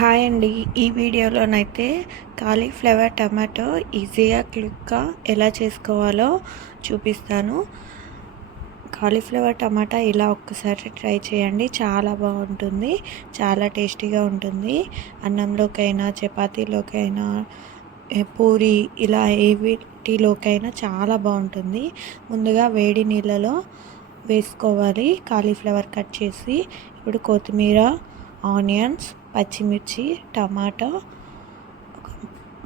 Hi అండి. ఈ వీడియోలోనైతే cauliflower tomato ఈజీగా క్విక్గా ఎలా చేసుకోవాలో చూపిస్తాను. కాలీఫ్లవర్ టమాటా ఇలా ఒక్కసారి ట్రై చేయండి, చాలా బాగుంటుంది, చాలా టేస్టీగా ఉంటుంది. అన్నంలోకైనా చపాతీలోకైనా పూరి ఇలా ఏవిటిలోకైనా చాలా బాగుంటుంది. ముందుగా వేడి నీళ్ళలో వేసుకోవాలి కాలీఫ్లవర్ కట్ చేసి. ఇప్పుడు కొత్తిమీర, ఆనియన్స్, పచ్చిమిర్చి, టమాటా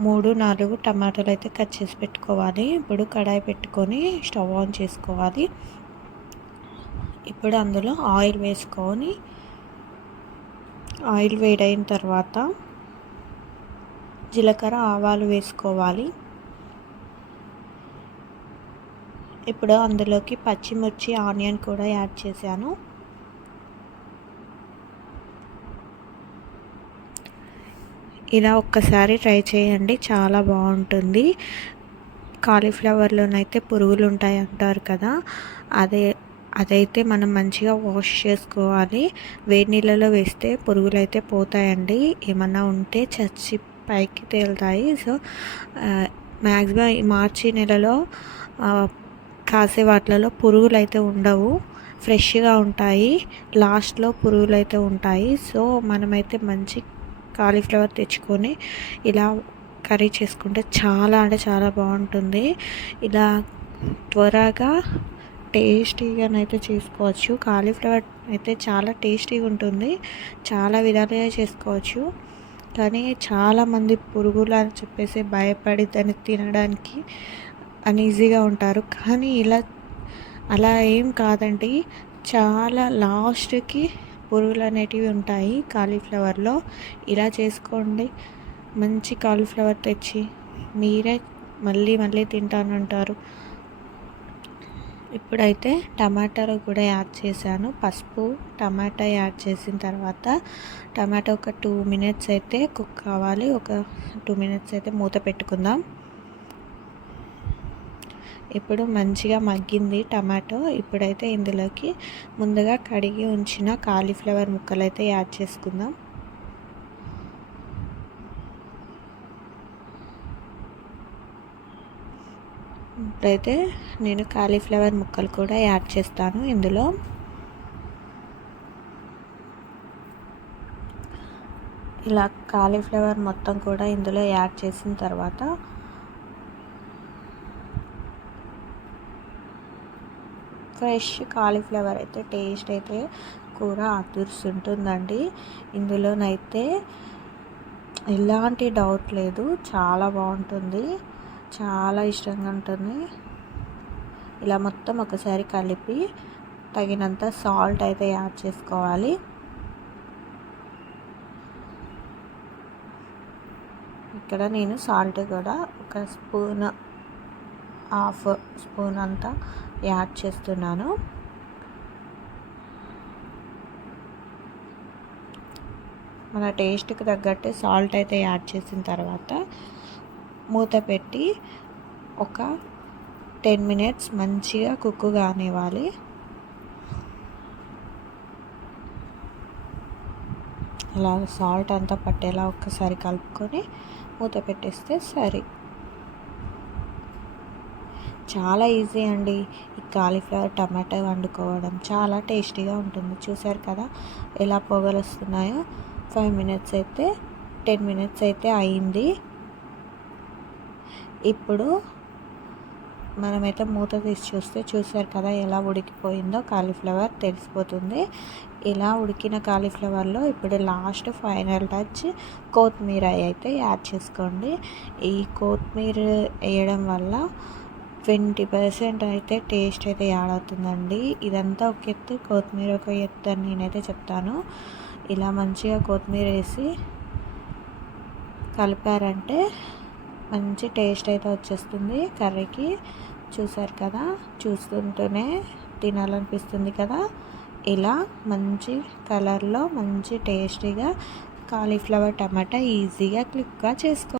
3-4 టమాటాలు అయితే కట్ చేసి పెట్టుకోవాలి. ఇప్పుడు కడాయి పెట్టుకొని స్టవ్ ఆన్ చేసుకోవాలి. ఇప్పుడు అందులో ఆయిల్ వేసుకొని ఆయిల్ వేడైన తర్వాత జీలకర్ర, ఆవాలు వేసుకోవాలి. ఇప్పుడు అందులోకి పచ్చిమిర్చి, ఆనియన్ కూడా యాడ్ చేశాను. ఇలా ఒక్కసారి ట్రై చేయండి, చాలా బాగుంటుంది. కాలీఫ్లవర్లోనైతే పురుగులు ఉంటాయి అంటారు కదా, అదైతే మనం మంచిగా వాష్ చేసుకోవాలి. వేడి నీళ్ళలో వేస్తే పురుగులు అయితే పోతాయండి, ఏమన్నా ఉంటే చచ్చి పైకి తేలుతాయి. సో మ్యాక్సిమం ఈ మార్చి నెలలో కాసే వాటిలలో పురుగులు అయితే ఉండవు, ఫ్రెష్గా ఉంటాయి. లాస్ట్లో పురుగులు అయితే ఉంటాయి. సో మనమైతే మంచి కాలీఫ్లవర్ తెచ్చుకొని ఇలా కర్రీ చేసుకుంటే చాలా అంటే చాలా బాగుంటుంది. ఇలా త్వరగా టేస్టీగానైతే చేసుకోవచ్చు. కాలీఫ్లవర్ అయితే చాలా టేస్టీగా ఉంటుంది, చాలా విధాలుగా చేసుకోవచ్చు. కానీ చాలామంది పురుగులు అని చెప్పేసి భయపడి దాన్ని తినడానికి అన్ఈజీగా ఉంటారు. కానీ అలా ఏం కాదండి, చాలా లాస్ట్కి పురుగులు అనేటివి ఉంటాయి కాలీఫ్లవర్లో. ఇలా చేసుకోండి, మంచి కాలీఫ్లవర్ తెచ్చి మీరే మళ్ళీ మళ్ళీ తింటానంటారు. ఇప్పుడైతే టమాటాలు కూడా యాడ్ చేశాను. పసుపు, టమాటా యాడ్ చేసిన తర్వాత టమాటా ఒక 2 మినిట్స్ అయితే కుక్ కావాలి. ఒక 2 మినిట్స్ అయితే మూత పెట్టుకుందాం. ఇప్పుడు మంచిగా మగ్గింది టమాటో. ఇప్పుడైతే ఇందులోకి ముందుగా కడిగి ఉంచిన కాలీఫ్లవర్ ముక్కలు అయితే యాడ్ చేసుకుందాం. ఇప్పుడైతే నేను కాలీఫ్లవర్ ముక్కలు కూడా యాడ్ చేస్తాను ఇందులో. ఇలా కాలీఫ్లవర్ మొత్తం కూడా ఇందులో యాడ్ చేసిన తర్వాత ఫ్రెష్ కాలీఫ్లవర్ అయితే టేస్ట్ అయితే కూర అదుర్సుంటుందండి. ఇందులోనైతే ఎలాంటి డౌట్ లేదు, చాలా బాగుంటుంది, చాలా ఇష్టంగా ఉంటుంది. ఇలా మొత్తం ఒకసారి కలిపి తగినంత సాల్ట్ అయితే యాడ్ చేసుకోవాలి. ఇక్కడ నేను సాల్ట్ కూడా ఒక స్పూన్, హాఫ్ స్పూన్ అంతా యాడ్ చేస్తున్నాను. మన టేస్ట్కి తగ్గట్టు సాల్ట్ అయితే యాడ్ చేసిన తర్వాత మూత పెట్టి ఒక 10 మినిట్స్ మంచిగా కుక్ కానివ్వాలి. అలా సాల్ట్ అంతా పట్టేలా ఒక్కసారి కలుపుకొని మూత పెట్టేస్తే సరే. చాలా ఈజీ అండి ఈ కాలీఫ్లవర్ టమాటా వండుకోవడం, చాలా టేస్టీగా ఉంటుంది. చూసారు కదా ఎలా పొగలు వస్తున్నాయో. 5 మినిట్స్ అయితే 10 మినిట్స్ అయితే అయింది. ఇప్పుడు మనమైతే మూత తీసి చూస్తే చూసారు కదా ఎలా ఉడికిపోయిందో కాలీఫ్లవర్ తెలిసిపోతుంది. ఇలా ఉడికిన కాలీఫ్లవర్లో ఇప్పుడు లాస్ట్ ఫైనల్ టచ్ కొత్తిమీర అయితే యాడ్ చేసుకోండి. ఈ కొత్తిమీర వేయడం వల్ల 20% అయితే టేస్ట్ అయితే యాడ్ అవుతుందండి. ఇదంతా ఒక ఎత్తు, కొత్తిమీర ఒక ఎత్తు అని నేనైతే చెప్తాను. ఇలా మంచిగా కొత్తిమీర వేసి కలిపారంటే మంచి టేస్ట్ అయితే వచ్చేస్తుంది కర్రీకి. చూసారు కదా, చూస్తుంటేనే తినాలనిపిస్తుంది కదా. ఇలా మంచి కలర్లో మంచి టేస్టీగా కాలీఫ్లవర్ టమాటా ఈజీగా క్విక్గా చేసుకో.